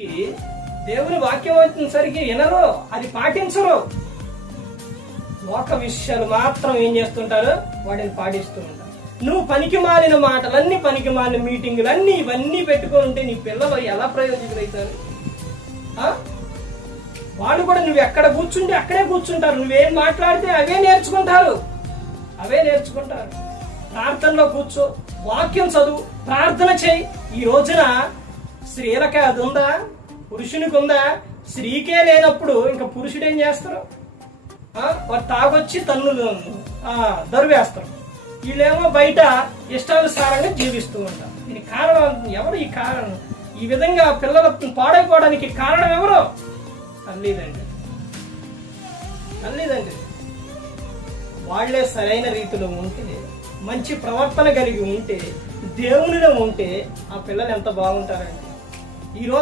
దేవుని వాక్యం వచ్చేసరికి వినరు, అది పాటించరు. లోక విషయాలు మాత్రం ఏం చేస్తుంటారు, వాటిని పాటిస్తూ ఉంటారు. నువ్వు పనికి మాలిన మాటలన్నీ, పనికి మాలిన మీటింగులన్నీ ఇవన్నీ పెట్టుకొని ఉంటే నీ పిల్లలు ఎలా ప్రయోజకులవుతారు? వాళ్ళు కూడా నువ్వు ఎక్కడ కూర్చుంటే అక్కడే కూర్చుంటారు. నువ్వేం మాట్లాడితే అవే నేర్చుకుంటారు. ప్రార్థనలో కూర్చో, వాక్యం చదువు, ప్రార్థన చేయి. ఈ రోజున స్త్రీలకే అది ఉందా? పురుషునికి ఉందా? స్త్రీకే లేనప్పుడు ఇంకా పురుషుడు ఏం చేస్తారు? వారు తాగొచ్చి తన్నులు దరువేస్తారు. వీళ్ళేమో బయట ఇష్టానుసారంగా జీవిస్తూ ఉంటారు. దీనికి కారణం ఎవరు? ఈ విధంగా పిల్లలు పాడైపోవడానికి కారణం ఎవరు? తల్లిదండ్రి. వాళ్లే సరైన రీతిలో ఉంటే, మంచి ప్రవర్తన కలిగి ఉంటే, దేవునిలో ఉంటే ఆ పిల్లలు ఎంత బాగుంటారండి. ఈరోజు